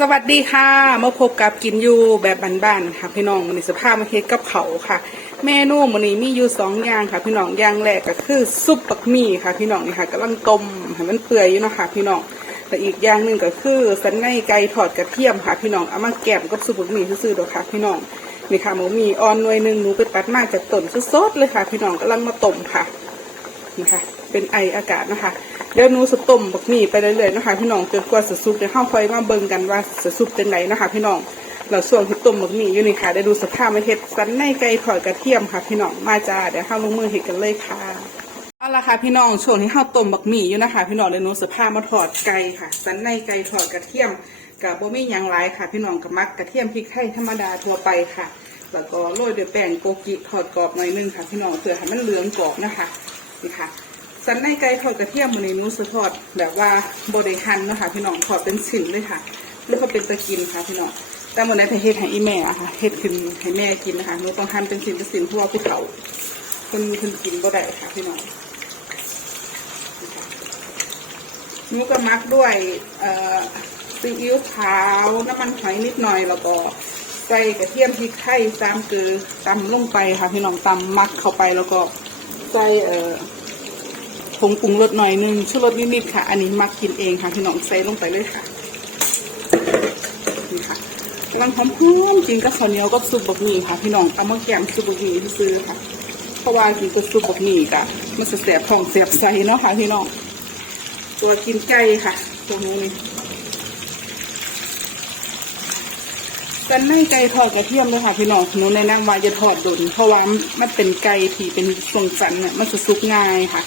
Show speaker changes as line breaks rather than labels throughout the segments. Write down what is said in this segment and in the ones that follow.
สวัสดีค่ะมาพบกับกินอยู่แบบบ้านๆค่ะพี่น้องมันนี้สภาพมาเฮ็ดกับเขาค่ะ เมนูมันนี้มีอยู่สองอย่างค่ะ พี่น้องอย่างแรกก็คือซุปปักหมี่ค่ะ พี่น้องนี่ค่ะกำลังต้มให้มันเปื่อยอยู่เนาะค่ะ พี่น้องแต่อีกอย่างหนึ่งก็คือสันในไก่ทอดกระเทียมค่ะ พี่น้องเอามาแกมกับซุปปักหมี่ซื่อๆด้อค่ะ พี่น้องนี่ค่ะหมูมีออนหน่วยหนึ่งหนูไปตัดมาจากต้นสดๆเลยค่ะ พี่น้องกำลังมาต้มค่ะนะคะ เป็นไออากาศนะคะเดี๋ยวหนูสต้มบักหมี่ไปเรื่อยๆนะคะ พี่น้องจนกว่าจะสุกเดี๋ยวข้าคอยมาเบิ่งกันว่าจะสุกเป็นไหนะคะ พี่น้องเราส่วนที่ต้มบักหมี่อยู่นี่ค่ะ ได้ดูสภาพมาเห็ดสันในไก่ทอดกระเทียมค่ะ พี่น้องมาจ้าเดี๋ยวข้าลงมือเห็ดกันเลยค่ะเอาละค่ะพี่น้องช่วงที่ข้าต้มบักหมี่อยู่นะคะ พี่น้องเดี๋ยวหนูสภาพมาทอดไก่ค่ะ สันในไก่ทอดกระเทียมกับบ่มีหยังหลายค่ะ พี่น้องกับมักกระเทียมพริกไทยธรรมดาทั่วไปค่ะแล้วก็โรยด้วยแป้งโกกิทอดกรอบหน่อยนึงค่ะ พี่น้องเพื่อให้มันเหลืองกรอบนะคะนี่ค่ะ สันในไก่ทอดกระเทียมมันในนูสทอดแบบว่าบริหันนะคะพี่น้องทอดเป็นชิ้นเลยค่ะแล้วก็เป็นตะกินค่ะพี่น้องแต่วันนี้ไปเฮ็ดให้อีแม่อะค่ะเฮ็ดขึ้นให้แม่กินนะคะหนูต้องหั่นเป็นชิ้นเป็นชิ้นเพราะว่าผู้เฒ่าคนคนกินบ่ได้ค่ะพี่น้องหนูก็มักด้วยซีอิ๊วขาวน้ำมันหอยนิดหน่อยแล้วก็ใส่กระเทียมพริกไทยตามเกลือตำลงไปค่ะพี่น้องตำมักเข้าไปแล้วก็ใส่เอ่อ ผงปรุงรสหน่อยนึงชูรสนิดๆค่ะ อันนี้มักกินเองค่ะพี่น้องใส่ลงไปเลยค่ะนี่ค่ะกำลังหอมๆกินกับข้าวเหนียวกับซุปบะหมี่ค่ะพี่น้องเอามาแกมซุปบะหมี่ที่ซื้อค่ะ เพราะว่ากินกับซุปบะหมี่กะมันจะแสบท้องแสบไส้เนาะค่ะพี่น้องตัวกินไก่ค่ะตัวนี้นี่กันไม่ไก่ทอดกระเทียมเลยค่ะพี่น้องหนูแนะนำว่าจะทอดดนเพราะว่ามันเป็นไก่ที่เป็นทรงสันน่ะมันสุกง่ายค่ะ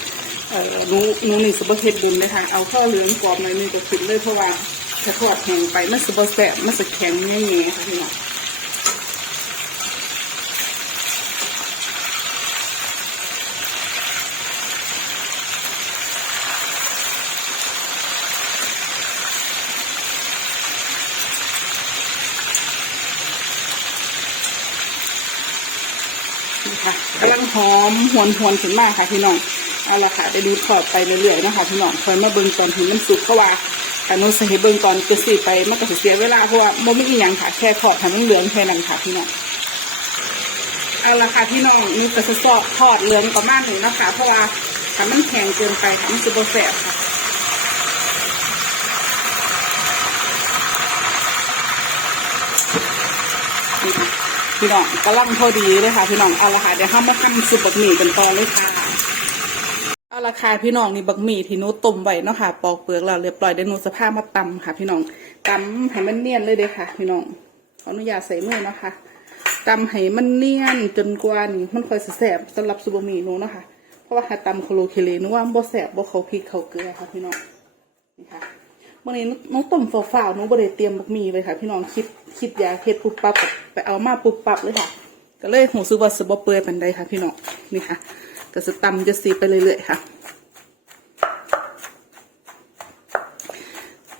เออหนูหนูนี่สุบเฮ็ดบุญเลยค่ะเอาข้าวเหลืองกรอบหน่อยนึงก็ขึ้นเลยเพราะว่าถ้าทอดแห้งไปมันสุบแสบมันจะแข็งแง่ๆค่ะพี่น้องค่ะกำลังหอมหวนหวนๆขึ้นมากค่ะพี่น้อง เอาละค่ะได้ดูทอดไปเรื่อยๆนะคะพี่น้องคอยมาเบิ่งตอนถึงมันสุกเพราะว่าถ้าหนูใส่เบิ่งตอนจะสีไปมันก็เสียเวลาเพราะว่ามันไม่มีหยังค่ะแค่ทอดทำมันเหลืองแค่นั้นค่ะพี่น้องเอาละค่ะพี่น้องนี่ก็จะซอกทอดเหลืองประมาณนี้นะคะเพราะว่าถ้ามันแข็งเกินไปค่ะมันจะบแสบค่ะนี่ค่ะพี่น้องกำลังพอดีเลยค่ะพี่น้องเอาละค่ะเดี๋ยวห้ามมาทำซุปบักหมี่กันต่อเลยค่ะ เอาค่ะพี่น้องนี่บักหมี่ที่นูต้มไว้เนาะค่ะ ปอกเปลือกแล้วเรียบร้อยเดี๋ยวหนูสภาพมาตำค่ะ พี่น้องตำให้มันเนียนเลยเด้อค่ะ พี่น้องขออนุญาตใส่มือนะคะตำให้มันเนียนจนกว่านี่มันค่อยสิแสบสำหรับซูบะหมี่นูเนาะค่ะเพราะว่าถ้าตำโคโลเคเลนูว่ามันบ่แสบบ่เขาพริกเขาเกลือค่ะ พี่น้องนี่ค่ะเมื่อนี้น้องต้มฝ่าวๆหนูบ่ได้เตรียมบักหมี่เลยค่ะ พี่น้องคิดคิดยาเฮ็ดปุ๊บปั๊บไปเอามาปุ๊บปั๊บเลยค่ะ ก็เลยหูซึกว่าสิบ่เปื่อยปานใดค่ะ พี่น้องนี่ค่ะ ก็จะตำจะสีไปเรื่อยๆค่ะ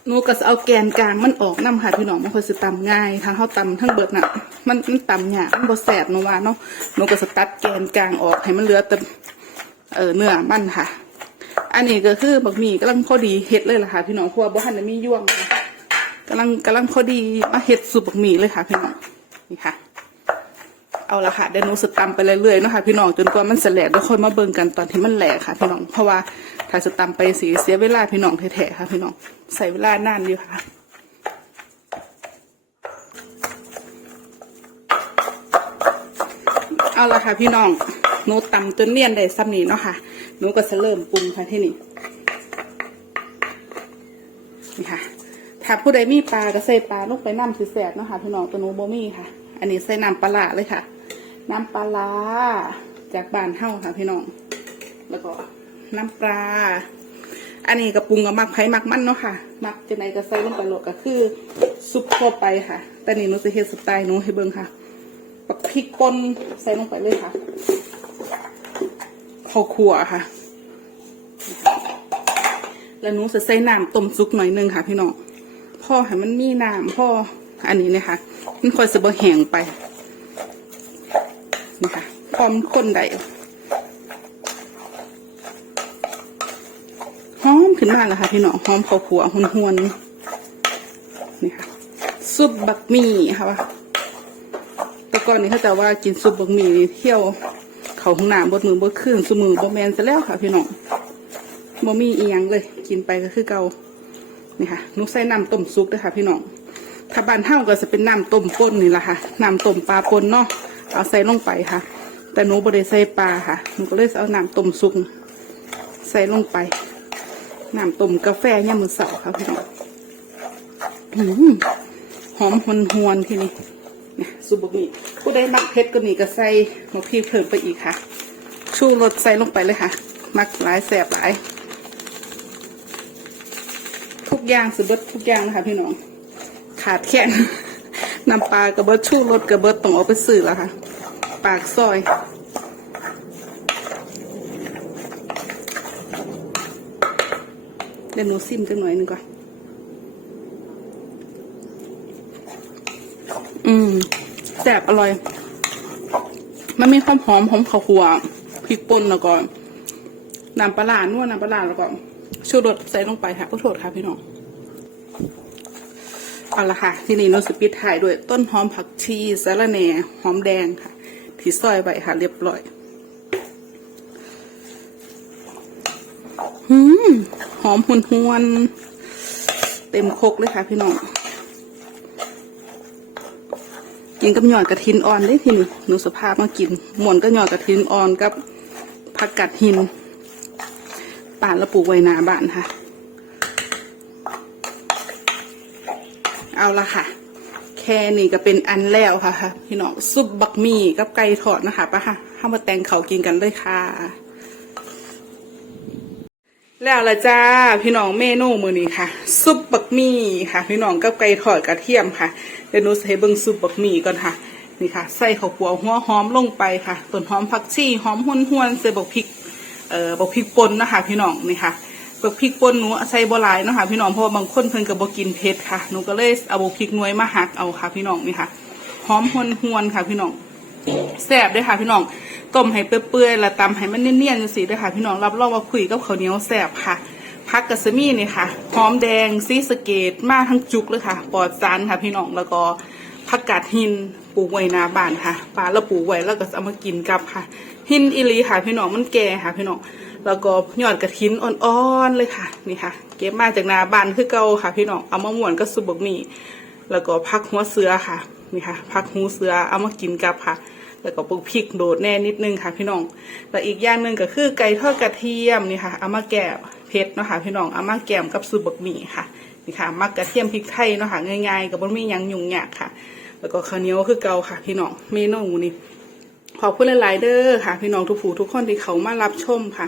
หนูก็จะเอาแกนกลางมันออกน้ำค่ะพี่น้องมันค่อยสิตำง่ายทั้งข้าวตำทั้งเบิดน่ะมันมันตำยากมันบ่แสบหนูว่าเนาะหนูก็จะตัดแกนกลางออกให้มันเหลือแต่เออเนื้อมันค่ะ อันนี้ก็คือบักหมี่กำลังพอดีเฮ็ดเลยล่ะค่ะ พี่น้องเพราะว่าบ่ทันได้มีย่วงค่ะกำลังกำลังพอดีมาเฮ็ดสูตรบักหมี่เลยค่ะพี่น้องนี่ค่ะ เอาละค่ะเดี๋ยวหนูสตำไปเรื่อยๆนะคะพี่น้องจนกว่ามันจะแหลกแล้วค่อยมาเบิ่งกันตอนที่มันแหลกค่ะ พี่น้องเพราะว่าถ้าสตำไปสีเสียเวลาพี่น้องแท้ๆค่ะ พี่น้องใส่เวลานานอยู่ค่ะเอาละค่ะพี่น้องหนูตำจนเนียนได้ซ้ำนี้เนาะค่ะหนูก็จะเริ่มปรุงค่ะที่นี่นี่ค่ะถ้าผู้ใดมีปลาก็ใส่ปลาลงไปน้ำสีแสบเนาะค่ะพี่น้องตัวหนูบ่มีค่ะอันนี้ใส่น้ำปลาร้าเลยค่ะ น้ำปลาจากบ้านเฮาค่ะพี่น้อง แล้วก็น้ำปลา อันนี้ก็ปรุงกับมักไผ่มักมันเนาะค่ะ มักจะไหนก็ใส่ลงไปโหลดก็คือ ซุปทั่วไปค่ะ แต่นี่หนูจะเฮ็ดสไตล์หนูให้เบิ่งค่ะปักพริกป่นใส่ลงไปเลยค่ะข้าวคั่วค่ะ แล้วหนูจะใส่น้ำต้มซุกหน่อยนึงค่ะ พี่น้องพ่อให้มันมีน้ำพ่ออันนี้นะคะมันค่อยสะบแห้งไป นี่ค่ะพร้อมนข้นได้หอมขึ้นมาแล้วค่ะพี่น้องหอมข้าวคั่วหวนๆนี่ค่ะซุปบักหมี่ค่ะว่าแต่ก่อนนี้เขาจะว่ากินซุปบักหมี่นี่เที่ยวเขาห้องน้ำบดมือบดขึ้นสมือบดแมนซะแล้วค่ะพี่น้องบ่มีเอียงเลย กินไปก็คือเกานี่ค่ะนุ้ใส่น้ำต้มซุปด้วยค่ะ พี่น้องถ้าบ้านเท่าก็จะเป็นน้ำต้มป่นนี่แหละค่ะน้ำต้มปลาป่นเนาะ เอาใส่ลงไปค่ะ แต่หนูบ่ได้ใส่ปลาค่ะหนูก็เลยเอาน้ำต้มซุปใส่ลงไปน้ำต้มกาแฟเนี่ยมมือเสาร์ค่ะพี่น้องหอมหวนหวนๆทีนี้นี่ยซุปบะหมี่ผู้ใดมักเผ็ดก็นี่ก็ใส่หมกพริกเพิ่มไปอีกค่ะ ชูรสใส่ลงไปเลยค่ะ มักหลายแสบหลาย ทุกอย่างสุดเบิดทุกอย่างนะคะพี่น้องขาดแค่ น้ำปลากระเบิดชูรสกระเบิดต้องเอาไปซื้อแล้วค่ะ ปากซอยเดี๋ยวหนูซิมจังหน่อยหนึงก่อน อืมแซ่บอร่อย มันมีความหอมหอมข้าวคั่วพริกป่นแล้วก็น้ำปลาร้านวดน้ำปลาร้านแล้วก็ชูรสใส่ลงไปค่ะขอโทษค่ะพี่น้อง เอาละค่ะ ที่นี่หนูสปิดถ่ายด้วยต้นหอมผักชีสะระแหน่หอมแดงค่ะที่ซอยไว้ค่ะเรียบร้อยหืมหอมหวนหวนเต็มคกเลยค่ะ พี่น้องกินกับหยอดกระทินอ่อนได้ทีนี่หนูสภาพมากินหมวนก็หยอดกระทินอ่อนกับผักกัดหินป่านละปลูกไว้นาบ้านค่ะ เอาละค่ะ แค่นี้ก็เป็นอันแล้วค่ะค่ะพี่น้องซุปบักหมี่กับไก่ทอดนะคะปะค่ะเข้ามาแต่งเขากินกันเลยค่ะ แล้วละจ้าพี่น้องเมนูมือนี้ค่ะ ซุปบักหมี่ค่ะ พี่น้องกับไก่ทอดกระเทียมค่ะเดี๋ยวหนูใส่เบิ้งซุปบักหมี่ก่อนค่ะนี่ค่ะใส่ข้าวคั่วหัวหอมลงไปค่ะต้นหอมผักชีหอมหวนหวนใส่บักพริกเอ่อบักพริกป่นนะคะ พี่น้องนี่ค่ะ บักพริกป่นหนูใส่บ่หลายเนาะค่ะพี่น้องเพราะว่าบางคนเพิ่นก็บ่กินเผ็ดค่ะหนูก็เลยเอาบพริกหน่วยมาหักเอาค่ะ พี่น้องนี่ค่ะหอมหวนหวนค่ะ พี่น้องแซ่บด้วยค่ะ พี่น้องต้มให้เปื่อยๆแล้วตำให้มันเนียนๆจังสีด้วยค่ะ พี่น้องรับรองว่าคุยกับข้าวเหนียวแซ่บค่ะผักกะสมี่นี่ค่ะหอมแดงซีสเกตมาทั้งจุกเลยค่ะปลอดสารค่ะ พี่น้องแล้วก็ผักกาดหินปลูกไว้นาบ้านค่ะปลาแล้วปลูกไว้แล้วก็เอามากินกับค่ะ หินอิลีค่ะพี่น้องมันแก่ค่ะพี่น้องแล้วก็ยอดกระถินอ่อนๆเลยค่ะ นี่ค่ะ เก็บมาจากนาบ้านคือเก่าค่ะพี่น้องเอามาม่วนก็สุบกหมี่แล้วก็พักหัวเสือค่ะนี่ค่ะพักหูเสือเอามากินกับค่ะ แล้วก็ปลูกพริกโดดแน่นิดนึงค่ะ พี่น้องแล้วอีกอย่างหนึ่งก็คือไก่ทอดกระเทียมนี่ค่ะเอามาแกะเผ็ดเนาะค่ะพี่น้องเอามาแกมกับสูตรบกหมี่ค่ะนี่ค่ะ มักกระเทียมพริกไทยเนาะค่ะง่ายๆกับ่มีหยังยุ่งยากค่ะ แล้วก็ข้าวเหนียวคือเก่าค่ะ พี่น้องเมนูนี่ ขอบคุณหลายๆเด้อค่ะ พี่น้องทุกผู้ทุกคนที่เขามารับชมค่ะ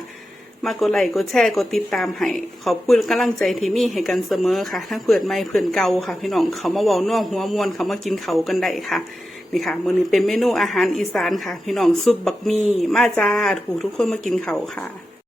มากดไลค์กดแชร์กดติดตามให้ขอบคุณกำลังใจที่มีให้กันเสมอค่ะ ทั้งเพื่อนใหม่เพื่อนเก่าค่ะ พี่น้องเขามาเว้าน่วหัวมวนเขามากินเขากันได้ค่ะนี่ค่ะมื้อนี้เป็นเมนูอาหารอีสานค่ะ พี่น้องซุปบักหมี่มาจ้าทุกทุกคนมากินเขาค่ะ